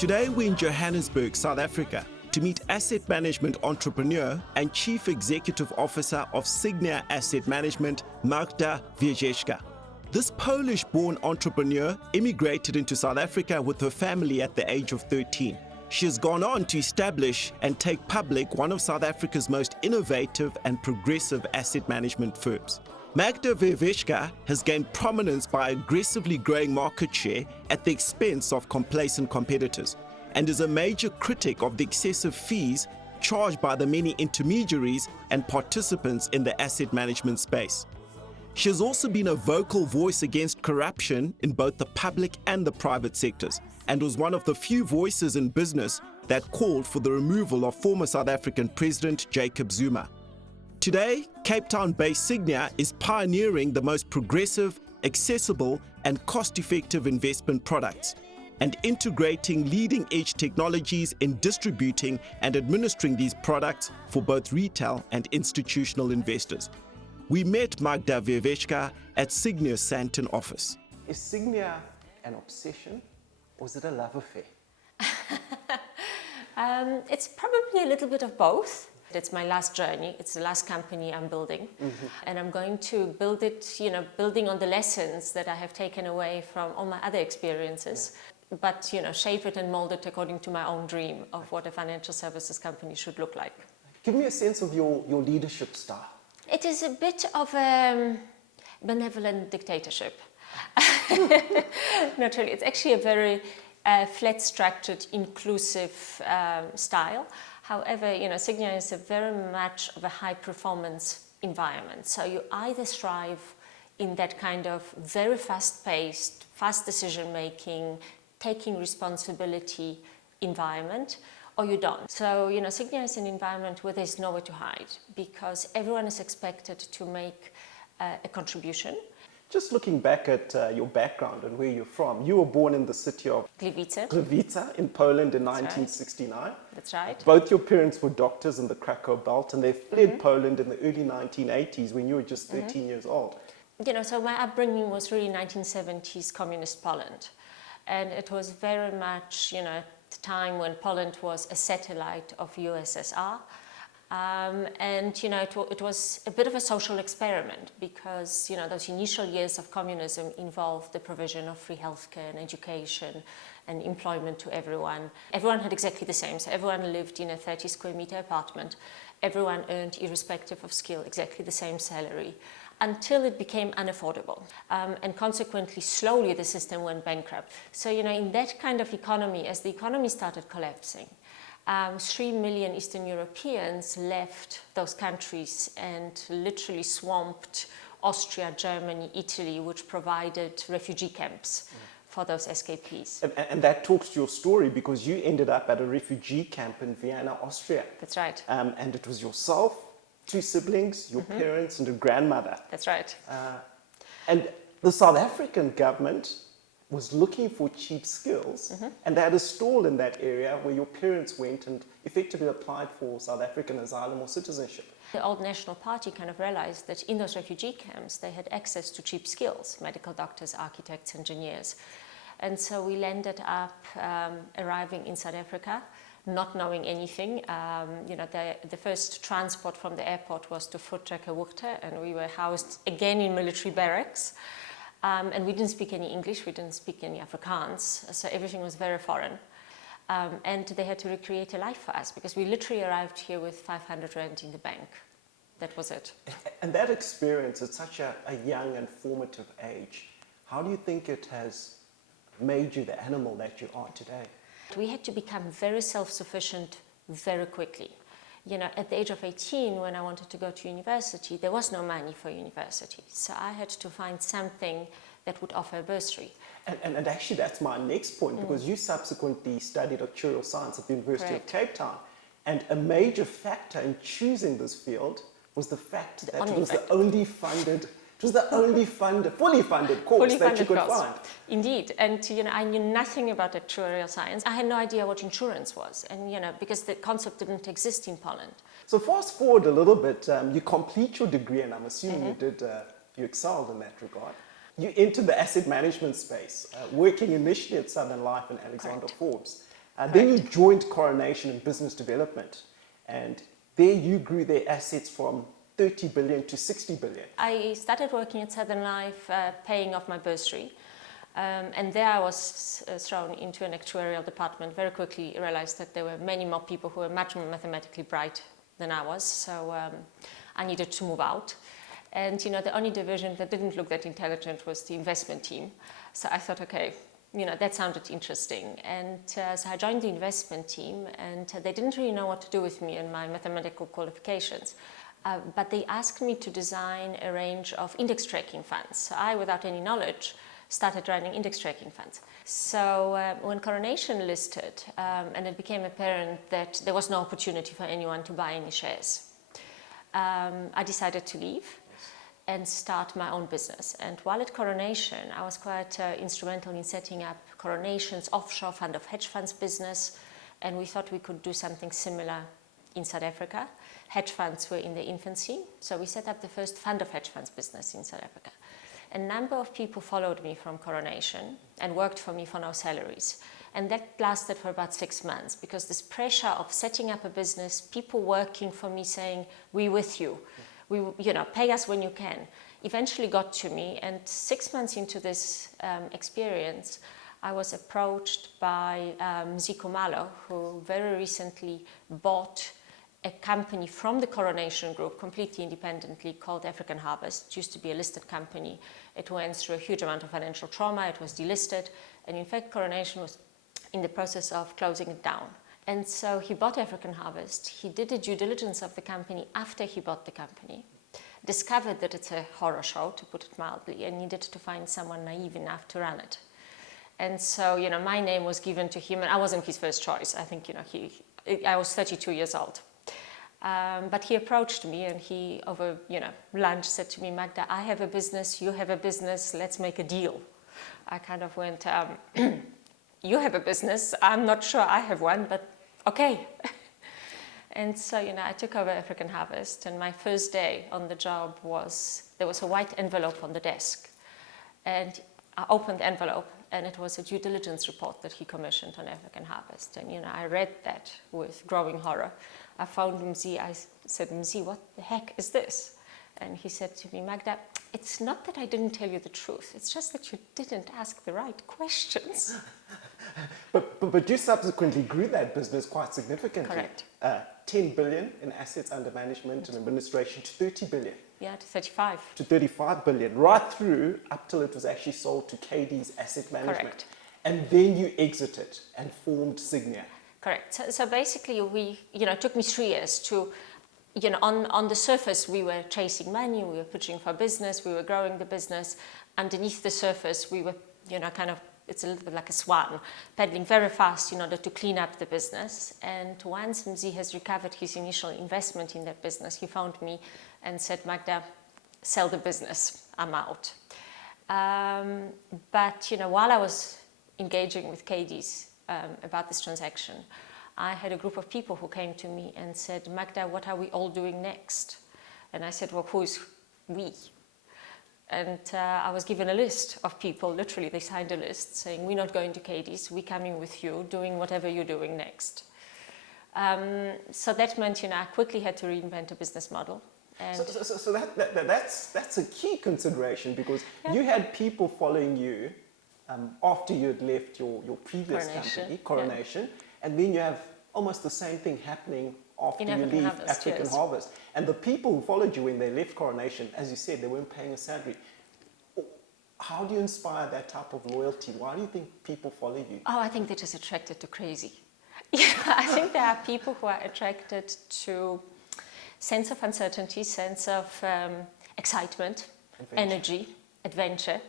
Today we're in Johannesburg, South Africa, to meet asset management entrepreneur and Chief Executive Officer of Signia Asset Management, Magda Wierzycka. This Polish-born entrepreneur immigrated into South Africa with her family at the age of 13. She has gone on to establish and take public one of South Africa's most innovative and progressive asset management firms. Magda Wierzycka has gained prominence by aggressively growing market share at the expense of complacent competitors, and is a major critic of the excessive fees charged by the many intermediaries and participants in the asset management space. She has also been a vocal voice against corruption in both the public and the private sectors, and was one of the few voices in business that called for the removal of former South African President Jacob Zuma. Today, Cape Town-based Signia is pioneering the most progressive, accessible, and cost-effective investment products, and integrating leading-edge technologies in distributing and administering these products for both retail and institutional investors. We met Magda Wierzycka at Signia's Sandton office. Is Signia an obsession, or is it a love affair? It's probably a little bit of both. It's my last journey. It's the last company I'm building. And I'm going to build it, building on the lessons that I have taken away from all my other experiences. But, shape it and mold it according to my own dream of what a financial services company should look like. Give me a sense of your leadership style. It is a bit of a benevolent dictatorship. Not really. It's actually a very flat-structured, inclusive style. However, Signia is a very much of a high-performance environment. So you either strive in that kind of very fast-paced, fast decision-making, taking responsibility environment, or you don't. So, Signia is an environment where there's nowhere to hide because everyone is expected to make a contribution. Just looking back at your background and where you're from, you were born in the city of Gliwice in Poland in 1969. That's right. Both your parents were doctors in the Krakow belt, and they fled Poland in the early 1980s when you were just 13 years old. So my upbringing was really 1970s communist Poland. And it was very much, the time when Poland was a satellite of USSR. It was a bit of a social experiment because, those initial years of communism involved the provision of free healthcare and education and employment to everyone. Everyone had exactly the same. So everyone lived in a 30 square meter apartment. Everyone earned, irrespective of skill, exactly the same salary until it became unaffordable. And consequently, slowly the system went bankrupt. So, in that kind of economy, as the economy started collapsing, 3 million Eastern Europeans left those countries and literally swamped Austria, Germany, Italy, which provided refugee camps for those escapees. And that talks to your story because you ended up at a refugee camp in Vienna, Austria. That's right. And it was yourself, 2 siblings, your parents, and a grandmother. That's right. And the South African government was looking for cheap skills, and they had a stall in that area where your parents went and effectively applied for South African asylum or citizenship. The old National Party kind of realized that in those refugee camps they had access to cheap skills, medical doctors, architects, engineers. And so we landed up arriving in South Africa, not knowing anything. The first transport from the airport was to Voortrekker, and we were housed again in military barracks. And we didn't speak any English, we didn't speak any Afrikaans, so everything was very foreign. And they had to recreate a life for us because we literally arrived here with 500 rand in the bank. That was it. And that experience at such a young and formative age, how do you think it has made you the animal that you are today? We had to become very self-sufficient very quickly. At the age of 18, when I wanted to go to university, there was no money for university. So I had to find something that would offer a bursary. And actually, that's my next point, because you subsequently studied actuarial science at the University of Cape Town. And a major factor in choosing this field was the fact that it was the only funded fully funded course that you could find. Indeed, and I knew nothing about actuarial science. I had no idea what insurance was, and because the concept didn't exist in Poland. So fast forward a little bit, you complete your degree, and I'm assuming you excelled in that regard. You entered the asset management space, working initially at Southern Life and Alexander Forbes. Then you joined Coronation in business development, and there you grew their assets from 30 billion to 60 billion. I started working at Southern Life, paying off my bursary. And there I was thrown into an actuarial department. Very quickly realized that there were many more people who were much more mathematically bright than I was. So I needed to move out. And the only division that didn't look that intelligent was the investment team. So I thought, okay, that sounded interesting. And so I joined the investment team, and they didn't really know what to do with me and my mathematical qualifications. But they asked me to design a range of index tracking funds. So I, without any knowledge, started running index tracking funds. So when Coronation listed, and it became apparent that there was no opportunity for anyone to buy any shares, I decided to leave and start my own business. And while at Coronation, I was quite instrumental in setting up Coronation's offshore fund of hedge funds business, and we thought we could do something similar in South Africa. Hedge funds were in their infancy, so we set up the first fund of hedge funds business in South Africa. A number of people followed me from Coronation and worked for me for no salaries. And that lasted for about 6 months, because this pressure of setting up a business, people working for me saying, "We're with you, pay us when you can," eventually got to me. And 6 months into this experience, I was approached by Zico Malo, who very recently bought a company from the Coronation Group, completely independently, called African Harvest. It used to be a listed company. It went through a huge amount of financial trauma. It was delisted. And in fact, Coronation was in the process of closing it down. And so he bought African Harvest. He did a due diligence of the company after he bought the company, discovered that it's a horror show, to put it mildly, and needed to find someone naive enough to run it. And so, my name was given to him, and I wasn't his first choice. I think, I was 32 years old. But he approached me, and he, over lunch, said to me, "Magda, I have a business, you have a business, let's make a deal." I kind of went, "You have a business, I'm not sure I have one, but okay." And so, I took over African Harvest, and my first day on the job there was a white envelope on the desk. And I opened the envelope, and it was a due diligence report that he commissioned on African Harvest. And, I read that with growing horror. I phoned Mzi. I said, "Mzi, what the heck is this?" And he said to me, "Magda, it's not that I didn't tell you the truth. It's just that you didn't ask the right questions." But you subsequently grew that business quite significantly. Correct. 10 billion in assets under management and administration to 30 billion. Yeah, to 35. To 35 billion, right through up till it was actually sold to KD's Asset Management. Correct. And then you exited and formed Signia. Correct. So basically, it took me 3 years to, on the surface, we were chasing money, we were pitching for business, we were growing the business. Underneath the surface, we were, it's a little bit like a swan, pedaling very fast in order to clean up the business. And once Mzi has recovered his initial investment in that business, he phoned me and said, "Magda, sell the business, I'm out." But, while I was engaging with KD's about this transaction, I had a group of people who came to me and said, "Magda, what are we all doing next?" And I said, "Well, who is we?" And I was given a list of people, literally they signed a list saying, "We're not going to KD's, we're coming with you, doing whatever you're doing next." So that meant, I quickly had to reinvent a business model. And so that's a key consideration, because you had people following you after you had left your previous company, Coronation, and then you have almost the same thing happening after you leave African Harvest. And the people who followed you when they left Coronation, as you said, they weren't paying a salary. How do you inspire that type of loyalty? Why do you think people follow you? Oh, I think they're just attracted to crazy. I think there are people who are attracted to sense of uncertainty, sense of excitement, energy, adventure.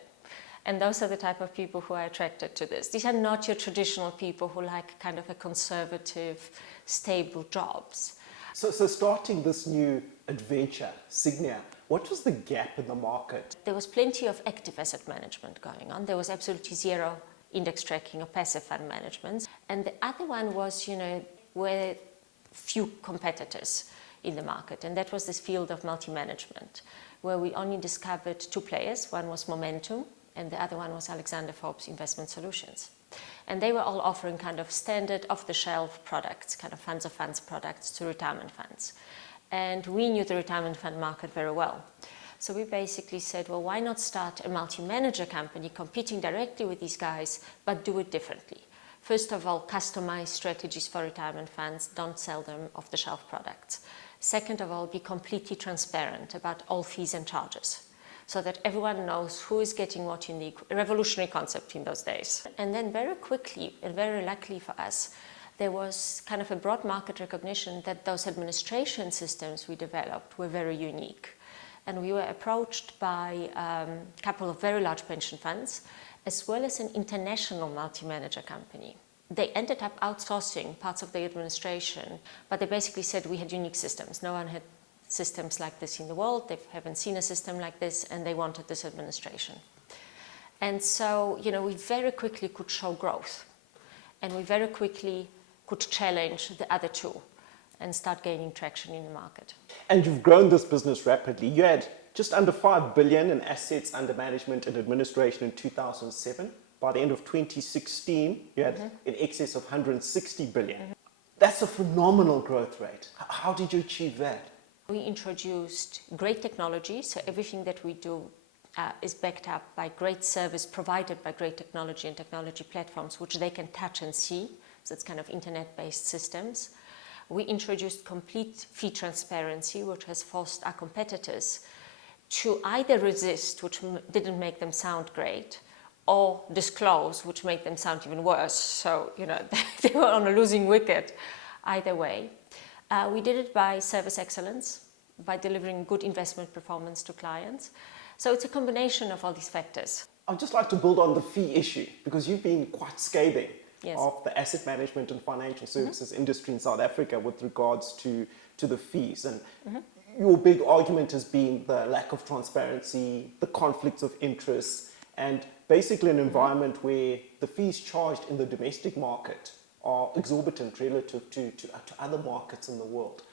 And those are the type of people who are attracted to this. These are not your traditional people who like kind of a conservative, stable jobs. So starting this new adventure, Signia, what was the gap in the market? There was plenty of active asset management going on. There was absolutely zero index tracking or passive fund management. And the other one was, were few competitors in the market. And that was this field of multi-management, where we only discovered 2 players. One was Momentum, and the other one was Alexander Forbes Investment Solutions. And they were all offering kind of standard off-the-shelf products, kind of funds of funds products to retirement funds. And we knew the retirement fund market very well. So we basically said, well, why not start a multi-manager company competing directly with these guys, but do it differently? First of all, customize strategies for retirement funds, don't sell them off-the-shelf products. Second of all, be completely transparent about all fees and charges, so that everyone knows who is getting what in the revolutionary concept in those days. And then very quickly, and very luckily for us, there was kind of a broad market recognition that those administration systems we developed were very unique. And we were approached by a couple of very large pension funds, as well as an international multi-manager company. They ended up outsourcing parts of the administration, but they basically said we had unique systems. No one had systems like this in the world. They haven't seen a system like this, and they wanted this administration. And so, we very quickly could show growth, and we very quickly could challenge the other two and start gaining traction in the market. And you've grown this business rapidly. You had just under 5 billion in assets under management and administration in 2007. By the end of 2016, you had in excess of 160 billion. That's a phenomenal growth rate. How did you achieve that? We introduced great technology, so everything that we do is backed up by great service provided by great technology and technology platforms, which they can touch and see. So it's kind of internet-based systems. We introduced complete fee transparency, which has forced our competitors to either resist, which didn't make them sound great, or disclose, which made them sound even worse. So, they were on a losing wicket either way. We did it by service excellence, by delivering good investment performance to clients. So it's a combination of all these factors. I'd just like to build on the fee issue, because you've been quite scathing of the asset management and financial services industry in South Africa with regards to the fees. And your big argument has been the lack of transparency, the conflicts of interest, and basically an environment where the fees charged in the domestic market are exorbitant relative to other markets in the world.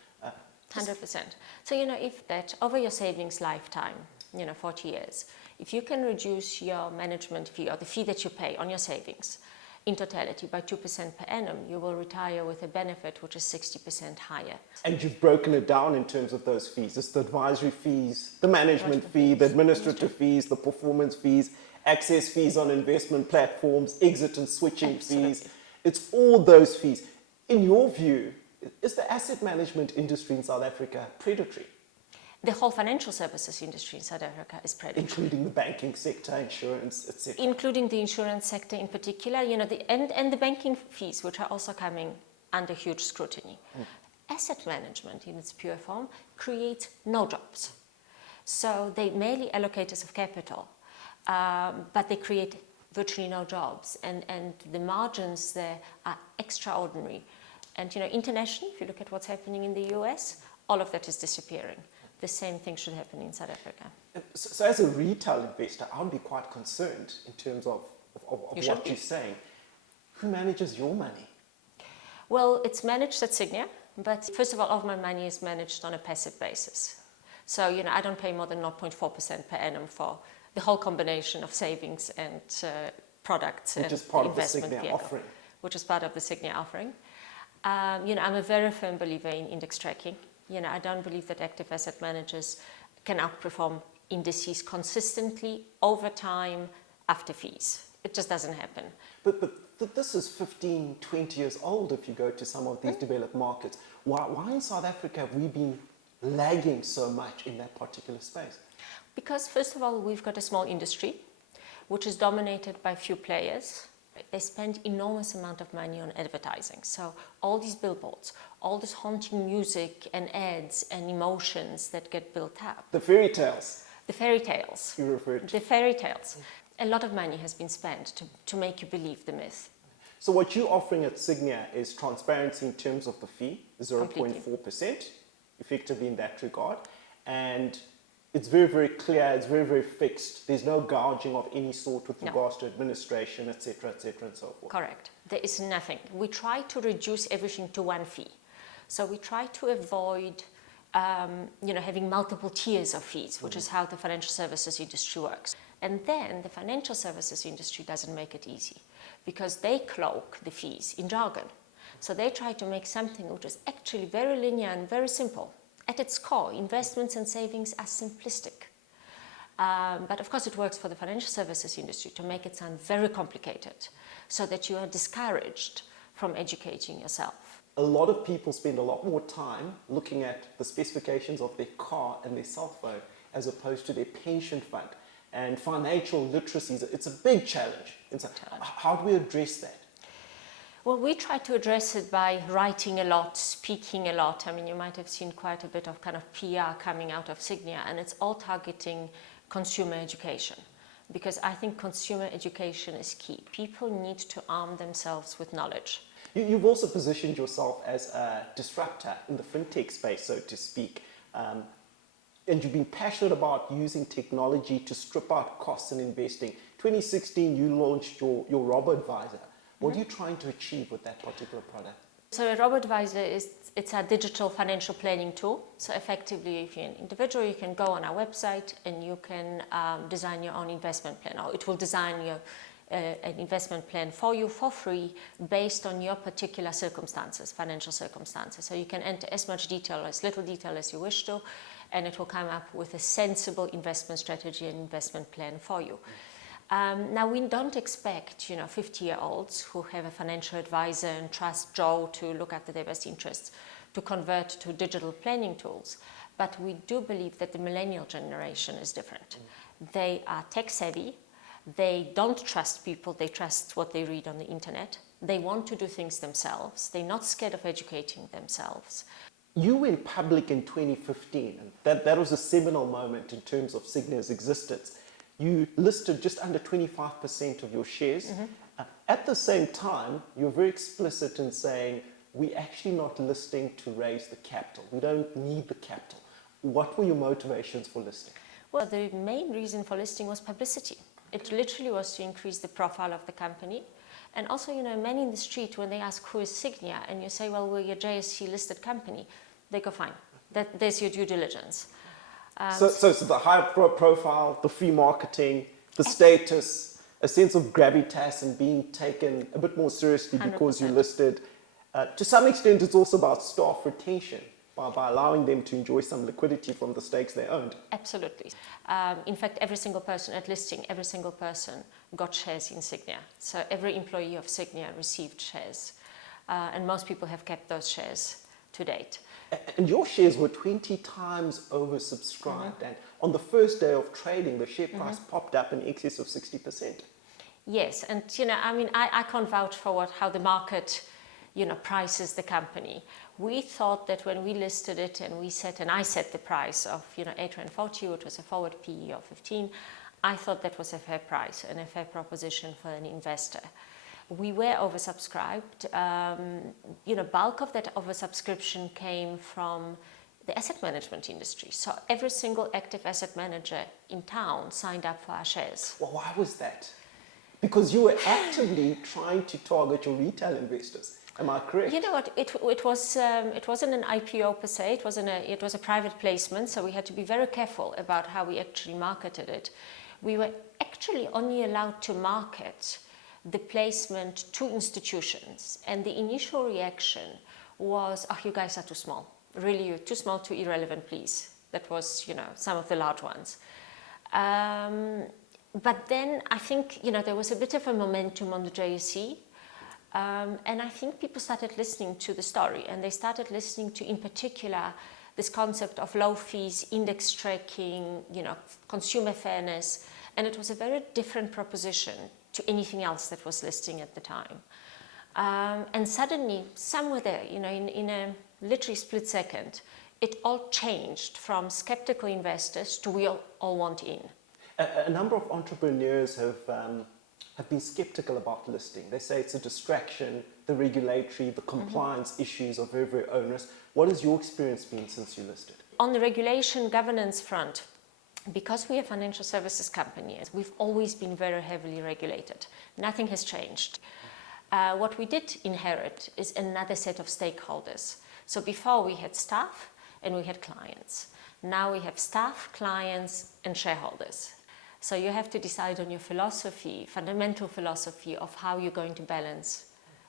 100%. So, if that over your savings lifetime, 40 years, if you can reduce your management fee or the fee that you pay on your savings in totality by 2% per annum, you will retire with a benefit which is 60% higher. And you've broken it down in terms of those fees. It's the advisory fees, the management fee, the administrative fees, the performance fees, access fees on investment platforms, exit and switching fees. It's all those fees. In your view, is the asset management industry in South Africa predatory? The whole financial services industry in South Africa is predatory. Including the banking sector, insurance, etc. Including the insurance sector in particular, and the banking fees, which are also coming under huge scrutiny. Asset management, in its pure form, creates no jobs. So they merely allocators of capital, but they create virtually no jobs, and the margins there are extraordinary. And internationally, if you look at what's happening in the US, all of that is disappearing. The same thing should happen in South Africa. So as a retail investor, I would be quite concerned in terms of what you're saying. Who manages your money? Well, it's managed at Signia, but first of all my money is managed on a passive basis. So, I don't pay more than 0.4% per annum for the whole combination of savings and products and investment vehicle, which is part of the Signia offering. I'm a very firm believer in index tracking. I don't believe that active asset managers can outperform indices consistently over time after fees. It just doesn't happen. But this is 15, 20 years old if you go to some of these developed markets. Why in South Africa have we been lagging so much in that particular space? Because first of all, we've got a small industry, which is dominated by few players. They spend enormous amount of money on advertising. So all these billboards, all this haunting music and ads and emotions that get built up. The fairy tales. The fairy tales. You referred to. The fairy tales. A lot of money has been spent to make you believe the myth. So what you're offering at Signia is transparency in terms of the fee, 0.4%, effectively in that regard. And it's very, very clear, it's very, very fixed. There's no gouging of any sort with regards to administration, etc., and so forth. Correct. There is nothing. We try to reduce everything to one fee. So we try to avoid having multiple tiers of fees, which is how the financial services industry works. And then the financial services industry doesn't make it easy because they cloak the fees in jargon. So they try to make something which is actually very linear and very simple. At its core, investments and savings are simplistic. But of course it works for the financial services industry to make it sound very complicated so that you are discouraged from educating yourself. A lot of people spend a lot more time looking at the specifications of their car and their cell phone as opposed to their pension fund. And financial literacy, it's a big challenge. How do we address that? Well, we try to address it by writing a lot, speaking a lot. I mean, you might have seen quite a bit of kind of PR coming out of Signia, and it's all targeting consumer education, because I think consumer education is key. People need to arm themselves with knowledge. You've also positioned yourself as a disruptor in the fintech space, so to speak. And you've been passionate about using technology to strip out costs in investing. 2016, you launched your robo-advisor. What are you trying to achieve with that particular product? So a robo-advisor it's a digital financial planning tool. So effectively, if you're an individual, you can go on our website and you can design your own investment plan, or it will design your an investment plan for you for free based on your particular circumstances, financial circumstances. So you can enter as much detail, as little detail as you wish to, and it will come up with a sensible investment strategy and investment plan for you. Now, we don't expect, 50-year-olds who have a financial advisor and trust Joe to look after their best interests to convert to digital planning tools. But we do believe that the millennial generation is different. They are tech savvy. They don't trust people. They trust what they read on the internet. They want to do things themselves. They're not scared of educating themselves. You went public in 2015, and that was a seminal moment in terms of Signia's existence. You listed just under 25% of your shares. At the same time, you're very explicit in saying, we're actually not listing to raise the capital. We don't need the capital. What were your motivations for listing? Well, the main reason for listing was publicity. It literally was to increase the profile of the company. And also, many in the street, when they ask who is Signia, and you say, well, we're a JSE listed company, they go, fine. There's your due diligence. So the high profile, the free marketing, the status, a sense of gravitas and being taken a bit more seriously because 100%. You listed. To some extent, it's also about staff retention by allowing them to enjoy some liquidity from the stakes they owned. Absolutely. In fact, every single person at listing, every single person got shares in Signia. So every employee of Signia received shares. And most people have kept those shares to date. And your shares were 20 times oversubscribed. And on the first day of trading, the share price popped up in excess of 60%. Yes, and I can't vouch for how the market, prices the company. We thought that when we listed it and I set the price of, £8.40, which was a forward PE of 15, I thought that was a fair price and a fair proposition for an investor. We were oversubscribed. Bulk of that oversubscription came from the asset management industry. So every single active asset manager in town signed up for our shares. Well, why was that? Because you were actively trying to target your retail investors. Am I correct? You know what? It wasn't an IPO per se. It was a private placement. So we had to be very careful about how we actually marketed it. We were actually only allowed to market the placement to institutions, and the initial reaction was, oh, you guys are too small. Really, you're too small, too irrelevant, please. That was, some of the large ones. But then I think, there was a bit of a momentum on the JSE, and I think people started listening to the story, and they started listening to, in particular, this concept of low fees, index tracking, consumer fairness, and it was a very different proposition to anything else that was listing at the time. And suddenly, somewhere there, in a literally split second, it all changed from skeptical investors to we all want in. A number of entrepreneurs have been skeptical about listing. They say it's a distraction, the regulatory, the compliance issues are very, very onerous. What has your experience been since you listed? On the regulation governance front, because we're a financial services company, we've always been very heavily regulated. Nothing has changed. What we did inherit is another set of stakeholders. So before we had staff and we had clients. Now we have staff, clients and shareholders. So you have to decide on your philosophy, fundamental philosophy of how you're going to balance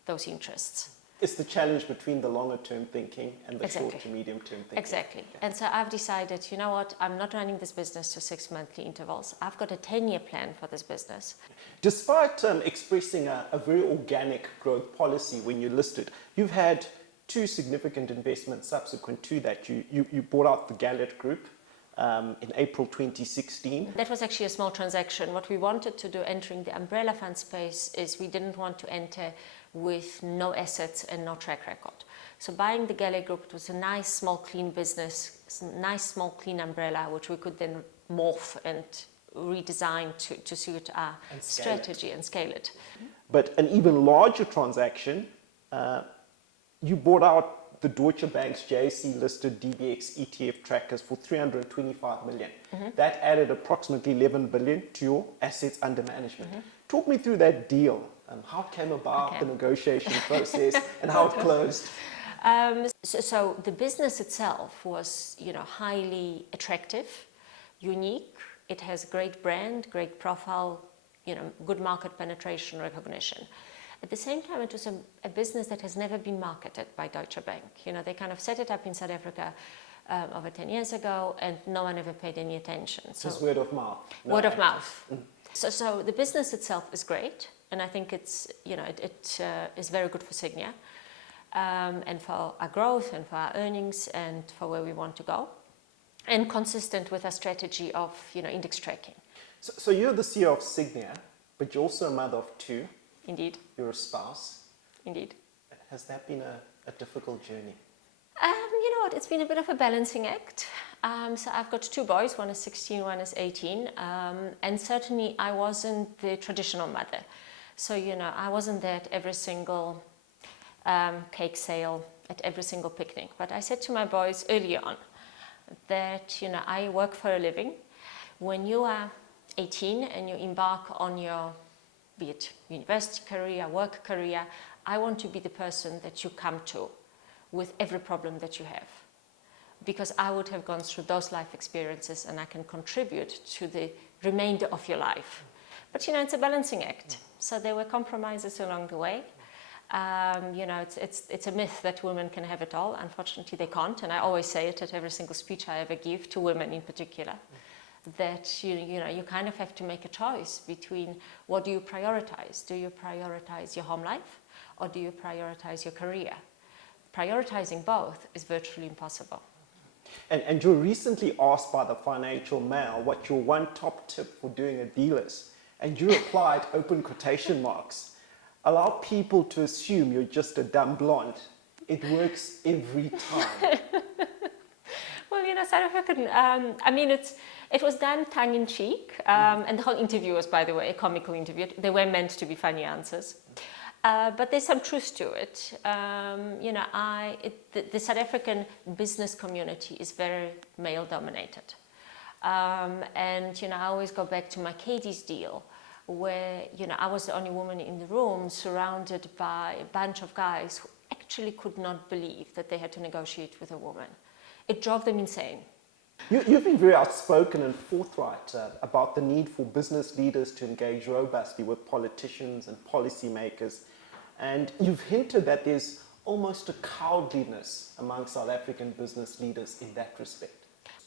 those interests. It's the challenge between the longer term thinking and the Exactly. short to medium term thinking. Exactly. Okay. And so I've decided, you know what, I'm not running this business to 6 monthly intervals. I've got a 10-year plan for this business. Despite expressing a very organic growth policy when you listed, you've had two significant investments subsequent to that. You bought out the Gallet Group in April 2016. That was actually a small transaction. What we wanted to do entering the umbrella fund space is we didn't want to enter with no assets and no track record. So buying the Gallet Group, it was a nice, small, clean business, nice, small, clean umbrella, which we could then morph and redesign to suit our strategy and scale it. But an even larger transaction, you bought out the Deutsche Bank's JSE-listed DBX ETF trackers for 325 million. That added approximately 11 billion to your assets under management. Talk me through that deal and how it came about, the negotiation process, and how it closed. So the business itself was, highly attractive, unique. It has great brand, great profile, good market penetration, recognition. At the same time, it was a business that has never been marketed by Deutsche Bank. They kind of set it up in South Africa over 10 years ago, and no one ever paid any attention. So Just word of mouth. Word of mouth. So the business itself is great, and I think it's, it is very good for Signia, and for our growth and for our earnings and for where we want to go, and consistent with our strategy of, index tracking. So you're the CEO of Signia, but you're also a mother of two. Indeed. You're a spouse. Indeed. Has that been a difficult journey? You know what, it's been a bit of a balancing act. So I've got two boys, one is 16, one is 18. And certainly I wasn't the traditional mother. So, I wasn't there at every single cake sale, at every single picnic. But I said to my boys early on that, I work for a living. When you are 18 and you embark on your, be it university career, work career, I want to be the person that you come to with every problem that you have. Because I would have gone through those life experiences and I can contribute to the remainder of your life. But it's a balancing act. So there were compromises along the way. It's a myth that women can have it all. Unfortunately, they can't. And I always say it at every single speech I ever give to women in particular, that you kind of have to make a choice between what do you prioritize? Do you prioritize your home life or do you prioritize your career? Prioritizing both is virtually impossible. And you were recently asked by the Financial Mail what your one top tip for doing a deal is. And you replied, open quotation marks, allow people to assume you're just a dumb blonde. It works every time. Well, South African, it was done tongue-in-cheek, and the whole interview was, by the way, a comical interview. They were meant to be funny answers. But there's some truth to it. The South African business community is very male-dominated. And I always go back to my Katie's deal, where, I was the only woman in the room surrounded by a bunch of guys who actually could not believe that they had to negotiate with a woman. It drove them insane. You've been very outspoken and forthright about the need for business leaders to engage robustly with politicians and policymakers. And you've hinted that there's almost a cowardliness among South African business leaders in that respect.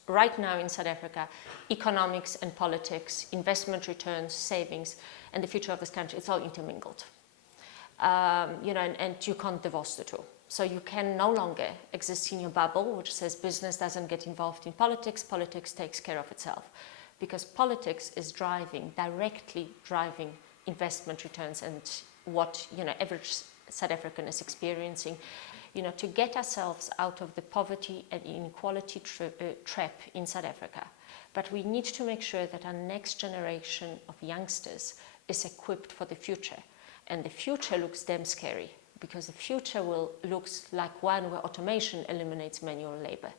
Right now in South Africa, economics and politics, investment returns, savings, and the future of this country, it's all intermingled. And you can't divorce the two. So you can no longer exist in your bubble, which says business doesn't get involved in politics, politics takes care of itself. Because politics is directly driving investment returns and what, average South African is experiencing. To get ourselves out of the poverty and inequality trap in South Africa. But we need to make sure that our next generation of youngsters is equipped for the future. And the future looks damn scary, because the future looks like one where automation eliminates manual labor.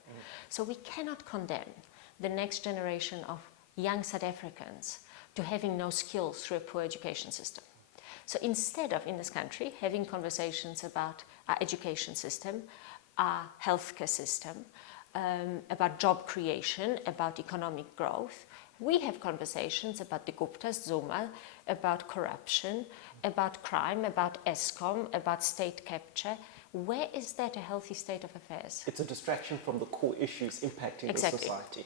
So we cannot condemn the next generation of young South Africans to having no skills through a poor education system. So instead of, in this country, having conversations about our education system, our healthcare system, about job creation, about economic growth, We have conversations about the Guptas, Zuma, about corruption, about crime, about ESCOM, about state capture. Where is that a healthy state of affairs? It's a distraction from the core issues impacting Exactly. the society.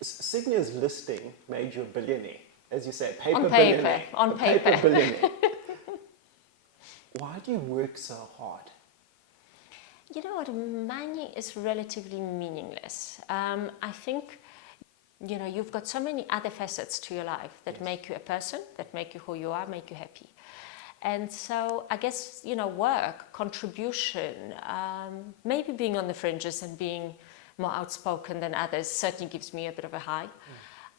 Signia's listing made you a billionaire, as you say, paper On paper, billionaire. on a paper. billionaire. Why do you work so hard? You know what, money is relatively meaningless. I think, you know, you've got so many other facets to your life that make you a person, that make you who you are, make you happy. And so I guess, you know, work, contribution, maybe being on the fringes and being more outspoken than others certainly gives me a bit of a high.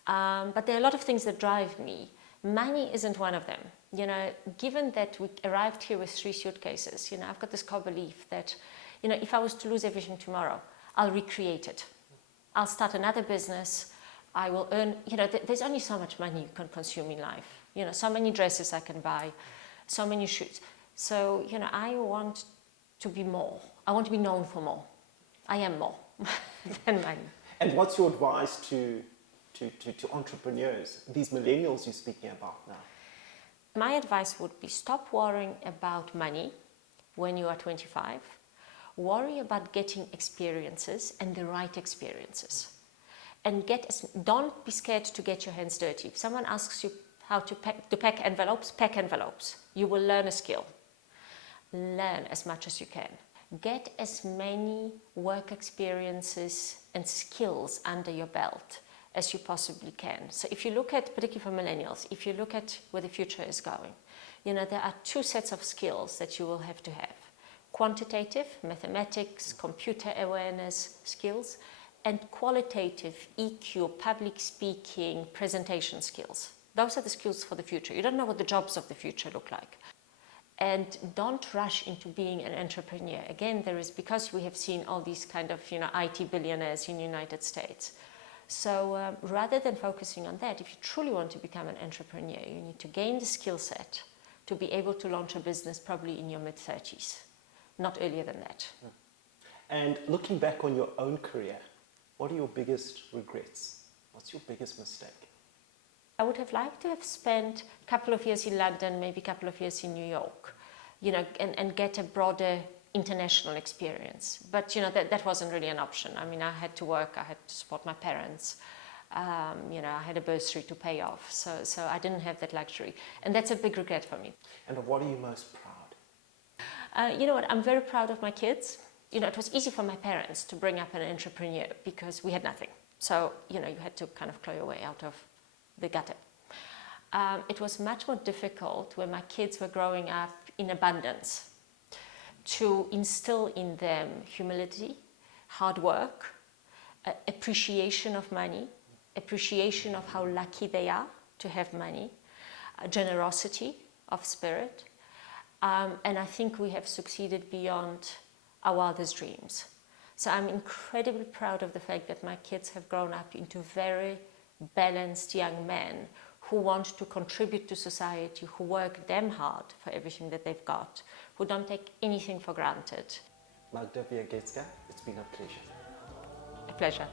But there are a lot of things that drive me. Money isn't one of them. You know, given that we arrived here with 3 suitcases, you know, I've got this core belief that, you know, if I was to lose everything tomorrow, I'll recreate it. I'll start another business. I will earn, you know, there's only so much money you can consume in life. You know, so many dresses I can buy, so many shoes. So, you know, I want to be more. I want to be known for more. I am more than money. And what's your advice to entrepreneurs, these millennials you're speaking about now? My advice would be stop worrying about money when you are 25. Worry about getting experiences and the right experiences. And don't be scared to get your hands dirty. If someone asks you how to pack envelopes, pack envelopes. You will learn a skill. Learn as much as you can. Get as many work experiences and skills under your belt as you possibly can. So if you look at, particularly for millennials, if you look at where the future is going, you know, there are 2 sets of skills that you will have to have. Quantitative, mathematics, computer awareness skills, and qualitative, EQ, public speaking, presentation skills. Those are the skills for the future. You don't know what the jobs of the future look like. And don't rush into being an entrepreneur. Again, because we have seen all these kind of, you know, IT billionaires in the United States. So rather than focusing on that, if you truly want to become an entrepreneur, you need to gain the skill set to be able to launch a business probably in your mid-30s, not earlier than that. And looking back on your own career, what are your biggest regrets? What's your biggest mistake? I would have liked to have spent a couple of years in London, maybe a couple of years in New York, you know, and get a broader international experience. But, you know, that wasn't really an option. I mean, I had to work, I had to support my parents, you know, I had a bursary to pay off. So I didn't have that luxury. And that's a big regret for me. And of what are you most proud? You know what, I'm very proud of my kids. You know, it was easy for my parents to bring up an entrepreneur because we had nothing. So, you know, you had to kind of claw your way out of the gutter. It was much more difficult when my kids were growing up in abundance to instill in them humility, hard work, appreciation of money, appreciation of how lucky they are to have money, generosity of spirit. And I think we have succeeded beyond our wildest dreams. So I'm incredibly proud of the fact that my kids have grown up into very balanced young men who want to contribute to society, who work damn hard for everything that they've got, who don't take anything for granted. Magda, Wierzycka, it's been a pleasure. A pleasure.